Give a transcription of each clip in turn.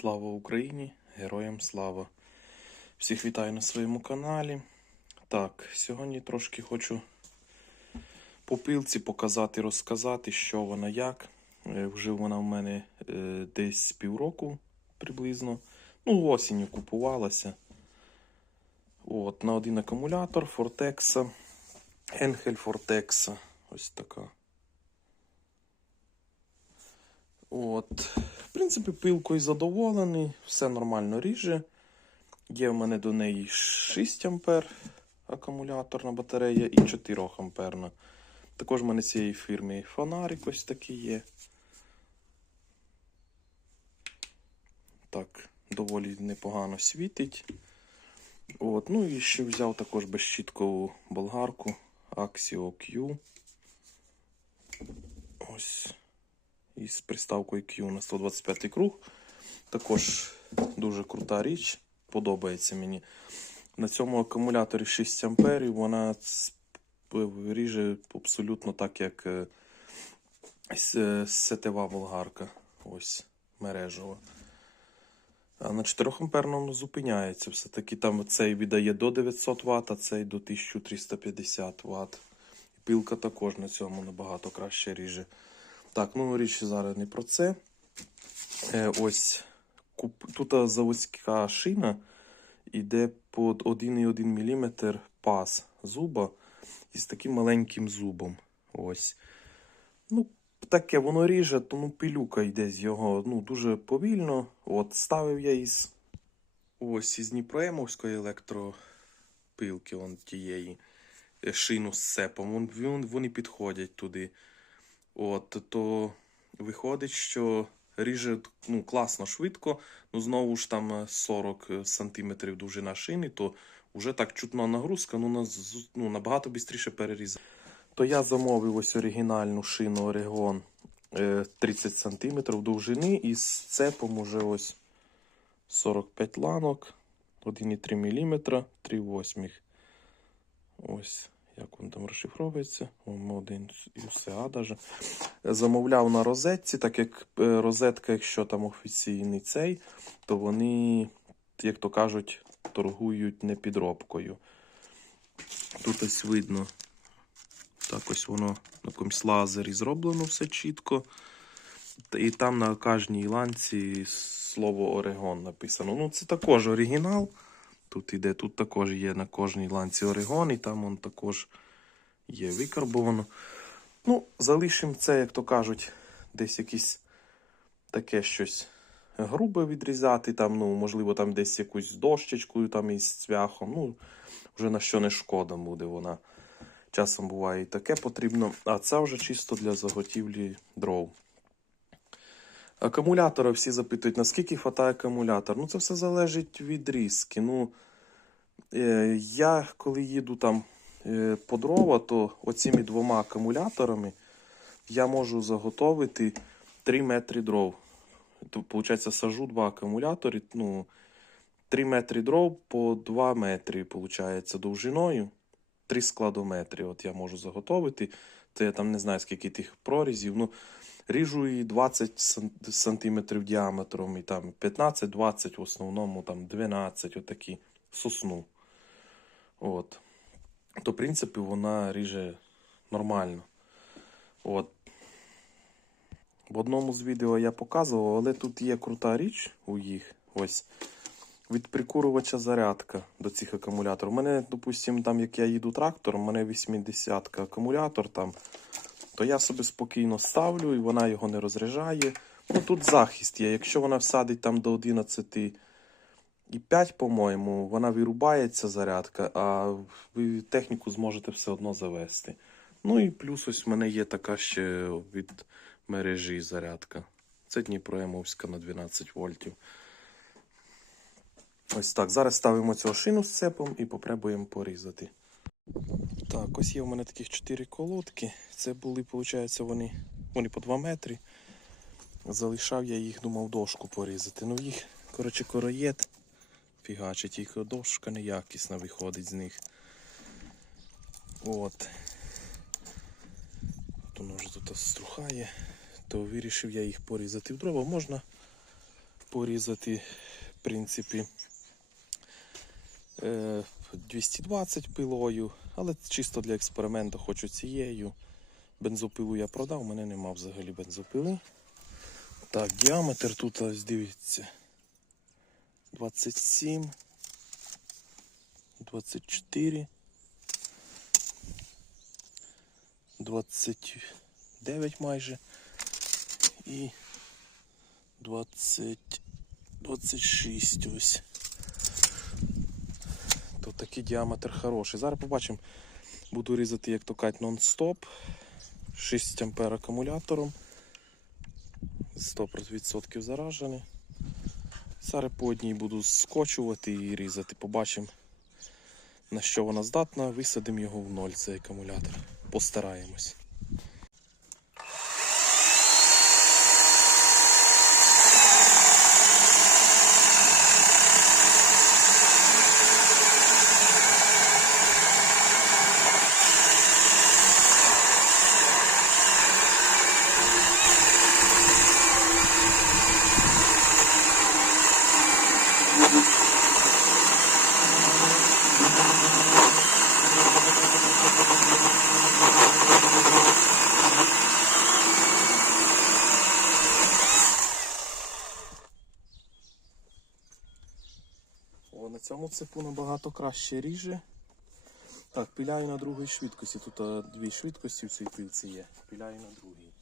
Слава Україні! Героям слава! Всіх вітаю на своєму каналі. Так, сьогодні трошки хочу по пилці показати, розказати, що вона як. Е, Вже вона в мене е, десь півроку приблизно. Ну, осінню купувалася. От, на один акумулятор Fortexa. Енхель Fortexa. Ось така. От. В принципі, пилкою задоволений, все нормально ріже. Є в мене до неї 6 ампер акумуляторна батарея і 4 амперна. Також в мене цієї фірми фонарик ось такий є. Так, доволі непогано світить. От, ну і ще взяв також безщіткову болгарку Axio Q. Ось із приставкою Q на 125 круг. Також дуже крута річ, подобається мені. На цьому акумуляторі 6 амперів вона ріже абсолютно так, як е, сетева болгарка. Ось мережева. А на 4 амперному зупиняється. Все-таки там цей віддає до 900 Вт, а цей до 1350 Вт. Пілка також на цьому набагато краще ріже. Так, ну річ зараз не про це. Е, ось тут заводська шина йде під 1,1 мм паз зуба із таким маленьким зубом. Ось. Ну, таке воно ріже, тому пилюка йде з його ну, дуже повільно. От, ставив я із ось із Дніпроемовської електропилки он тієї е, шину з цепом. Вон, вон- вони підходять туди. От, то виходить, що ріже ну, класно швидко, ну знову ж там е, 40 см довжина шини, то вже так чутна нагрузка, ну, на, ну набагато швидше перерізає. То я замовив ось оригінальну шину е, 30 см довжини і з цепом уже ось 45 ланок, 1,3 мм, 3,8. Ось як він там розшифровується. М1 і все, а даже. Замовляв на розетці, так як е, розетка, якщо там офіційний цей, то вони, як то кажуть, торгують не підробкою. Тут ось видно, так ось воно на якомусь лазері зроблено все чітко. І там на кожній ланці слово Орегон написано. Ну, це також оригінал. Тут іде, тут також є на кожній ланці Орегон, і там он також є викарбовано. Ну, залишимо це, як то кажуть, десь якісь таке щось грубе відрізати. Там, ну, можливо, там десь якусь дощечкою там із цвяхом. Ну, вже на що не шкода буде вона. Часом буває і таке потрібно. А це вже чисто для заготівлі дров. Акумулятора всі запитують, наскільки хватає акумулятор. Ну, це все залежить від різки. Ну, е, я коли їду там е, по дрова, то оціми двома акумуляторами я можу заготовити 3 метри дров. То, виходить, сажу два акумулятори, ну, 3 метри дров по 2 метри, виходить, довжиною. 3 складометри. От я можу заготовити. Це я там не знаю, скільки тих прорізів. Ну, ріжу і 20 сан- сантиметрів діаметром, і там 15-20 в основному, там 12 отакі сосну. От. То, в принципі, вона ріже нормально. От. В одному з відео я показував, але тут є крута річ у їх. Ось. Від прикурювача зарядка до цих акумуляторів. У мене, допустим, там, як я їду трактором, у мене 80 акумулятор там, то я собі спокійно ставлю і вона його не розряджає. Ну тут захист є. Якщо вона всадить там до 11 і 5, по-моєму, вона вирубається зарядка, а ви техніку зможете все одно завести. Ну і плюс ось в мене є така ще від мережі зарядка. Це Дніпроємовська на 12 вольтів. Ось так. Зараз ставимо цю шину з цепом і попробуємо порізати. Так, ось є у мене таких 4 колодки. Це були, виходить, вони, вони по 2 метри. Залишав я їх, думав, дошку порізати. Ну їх, коротше, короєд фігачить, тільки дошка неякісна виходить з них. От. То воно вже тут струхає, то вирішив я їх порізати в дрова. Можна порізати, в принципі, е, 220 пилою, але чисто для експерименту хочу цією. Бензопилу я продав, у мене нема взагалі бензопили. Так, діаметр тут ось дивіться. 27, 24, 29 майже і 20, 26 ось. Такий діаметр хороший. Зараз побачимо. Буду різати, як то кажуть, нон-стоп. 6 ампер акумулятором. 100% заражений. Зараз по одній буду скочувати і різати. Побачимо, на що вона здатна. Висадимо його в ноль, цей акумулятор. Постараємось. Цьому цепу набагато краще ріже. Так, піляю на другій швидкості. Тут дві швидкості в цій пилці є. Піляю на другій.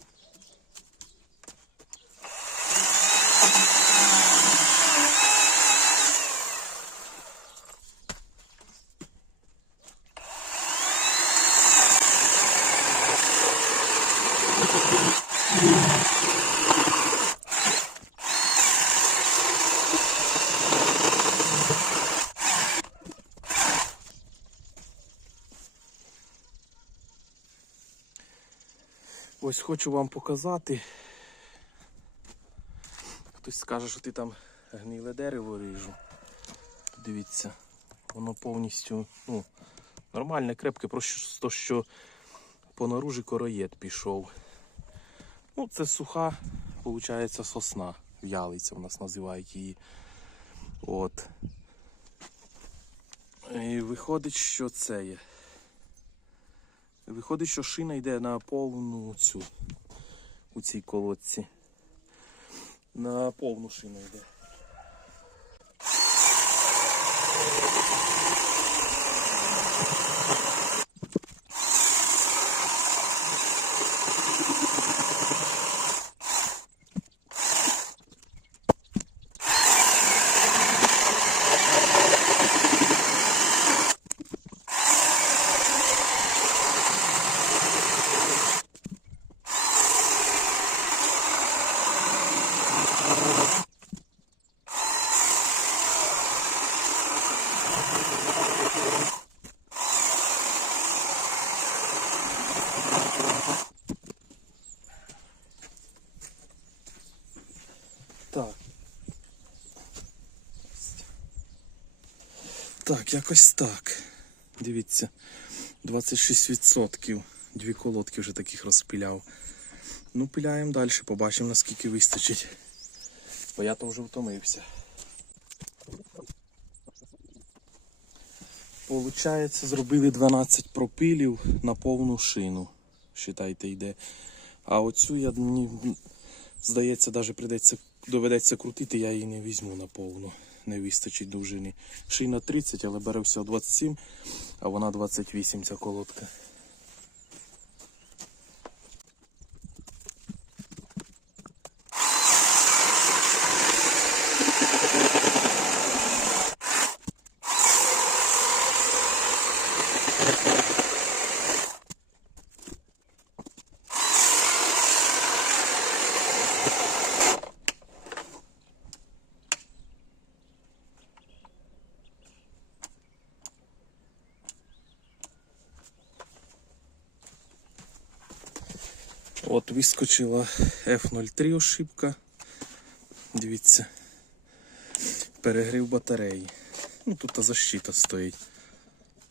Ось хочу вам показати. Хтось скаже, що ти там гниле дерево ріжу. Дивіться, воно повністю ну, нормальне, крепке, просто що по наружі короєд пішов. Ну, це суха, виходить, сосна. В'ялиця в нас називають її. От. І виходить, що це є. Виходить, що шина йде на повну цю у цій колодці. На повну шину йде. Так. Так, якось так. Дивіться. 26%. Дві колодки вже таких розпиляв. Ну, пиляємо далі, побачимо наскільки вистачить. Бо я то вже втомився. Получається, зробили 12 пропилів на повну шину. Считайте, йде. А оцю я мені, здається, навіть доведеться крутити, я її не візьму на повну. Не вистачить довжини. Шина 30, але бере всього 27, а вона 28 ця колодка. От вискочила F03 ошибка. Дивіться. Перегрів батареї. Ну тут та защита стоїть.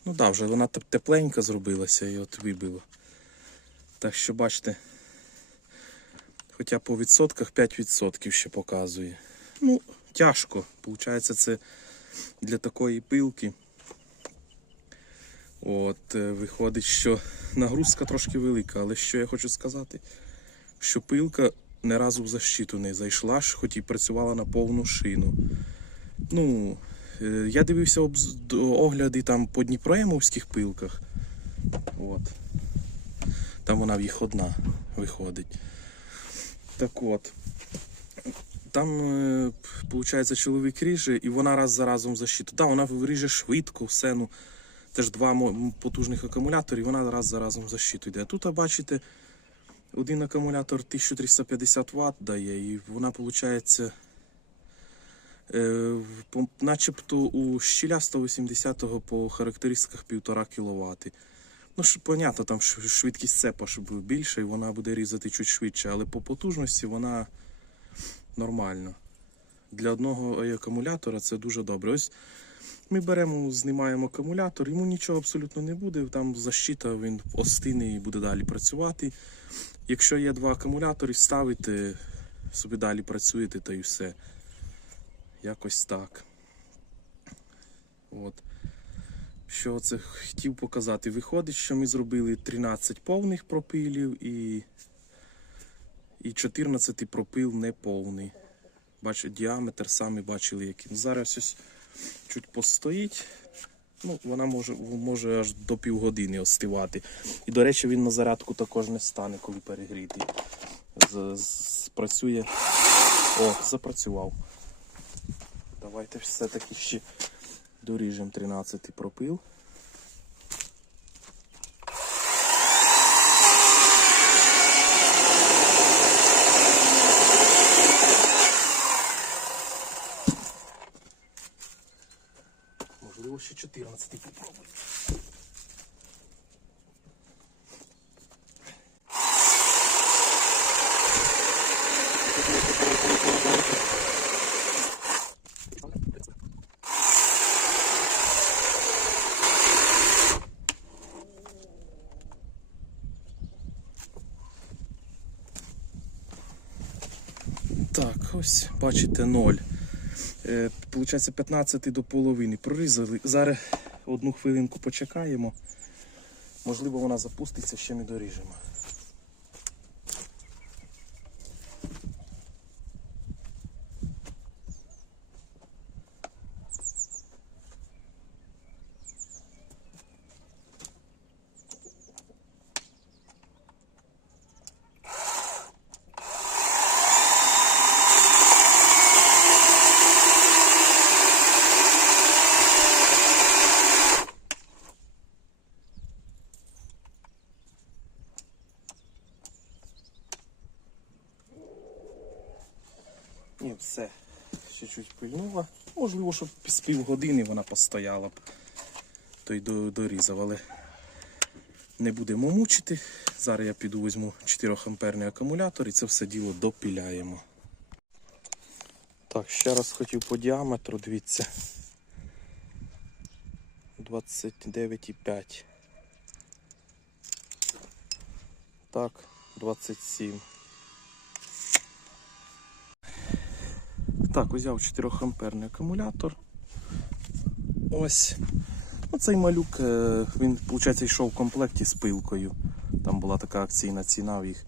Ну так, да, вже вона тепленька зробилася і от вибило. Так що бачите, хоча по відсотках 5% ще показує. Ну, тяжко. Получається, це для такої пилки. От, е, виходить, що нагрузка трошки велика, але що я хочу сказати, що пилка не разу в защиту не зайшла, хоч і працювала на повну шину. Ну, е, я дивився огляди там по Дніпроємовських пилках. От. Там вона в їх одна виходить. Так от. Там, виходить, чоловік ріже, і вона раз за разом защиту. Так, вона ріже швидко, все. Ну, це ж два потужних акумулятори, вона раз за разом защиту йде. А тут, бачите, один акумулятор 1350 Вт дає, і вона, виходить, е, начебто у щіля 180 по характеристиках 1,5 кВт. Ну, ж, понятно, там швидкість цепа більша, і вона буде різати чуть швидше, але по потужності вона нормально. Для одного акумулятора це дуже добре. Ось ми беремо, знімаємо акумулятор, йому нічого абсолютно не буде. Там защита, він остине і буде далі працювати. Якщо є два акумулятори, ставите, собі далі працюєте, та і все. Якось так. От. Що це хотів показати? Виходить, що ми зробили 13 повних пропилів і, і 14 пропил неповний. Бачите, діаметр самі бачили який. Ну, Зараз ось чуть постоїть. Ну, вона може, може аж до півгодини остивати. І, до речі, він на зарядку також не стане, коли перегрітий. З- О, запрацював. Давайте все-таки ще доріжемо 13 пропил. Можливо, ще 14 попробуй. Так, ось бачите 0. Е, Получається 15 до половини. Прорізали. Зараз одну хвилинку почекаємо. Можливо, вона запуститься, ще ми доріжемо. І все. Ще чуть пильнула. Можливо, щоб з півгодини вона постояла б. То й дорізав, але не будемо мучити. Зараз я піду візьму 4 амперний акумулятор і це все діло допіляємо. Так, ще раз хотів по діаметру, дивіться. 29,5. Так, 27. Так, взяв 4 амперний акумулятор. Ось. Оцей малюк, е, він, виходить, йшов в комплекті з пилкою. Там була така акційна ціна в їх.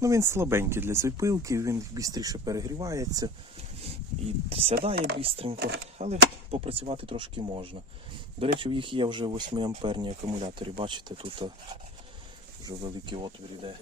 Ну, він слабенький для цієї пилки, він швидше перегрівається і сядає швидко, але попрацювати трошки можна. До речі, в їх є вже 8 амперні акумулятори. Бачите, тут е, вже великий отвір йде.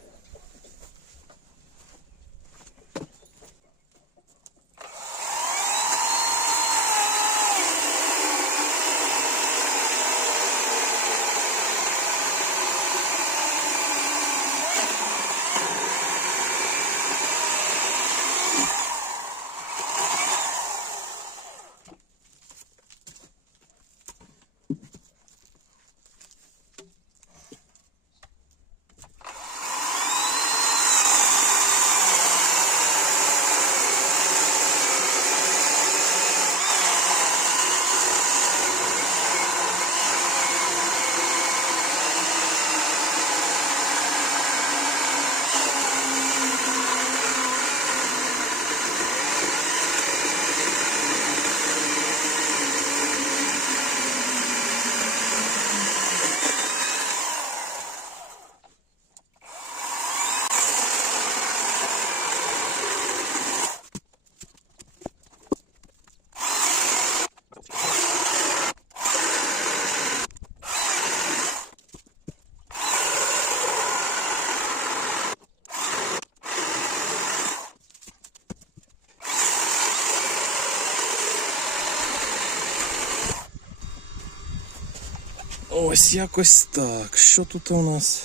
Ось якось так. Що тут у нас?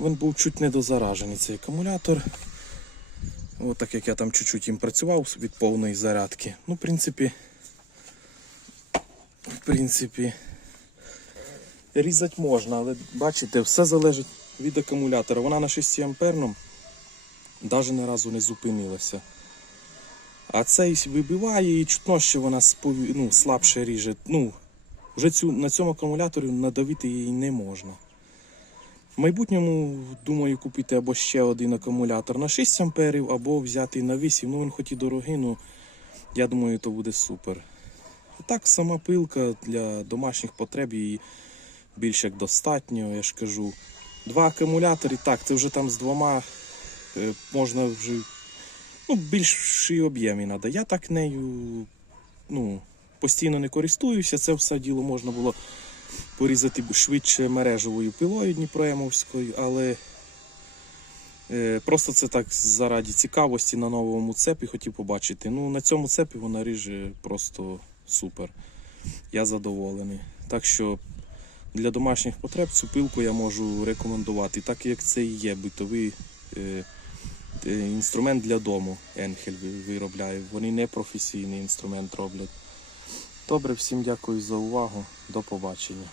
Він був чуть недозаражений цей акумулятор. От так як я там чуть-чуть їм працював від повної зарядки. Ну, в принципі, в принципі, різати можна, але бачите, все залежить від акумулятора. Вона на 6 амперному навіть ні разу не зупинилася. А цей вибиває і чутно, що вона спові- ну, слабше ріже. Ну, вже цю, на цьому акумуляторі надавити її не можна. В майбутньому думаю купити або ще один акумулятор на 6 амперів, або взяти на 8. Ну він хоч і дорогий, ну я думаю, то буде супер. А Так, сама пилка для домашніх потреб її більш як достатньо, я ж кажу. Два акумулятори, так, це вже там з двома е, можна вже ну, більший об'єм і треба. Я так нею ну, постійно не користуюся. Це все діло можна було порізати швидше мережевою пилою Дніпроємовською, але е, просто це так заради цікавості на новому цепі хотів побачити. Ну, на цьому цепі вона ріже просто супер. Я задоволений. Так що для домашніх потреб цю пилку я можу рекомендувати, так як це і є битовий е, е, інструмент для дому. Енхель ви- виробляє. Вони не професійний інструмент роблять. Добре, всім дякую за увагу. До побачення.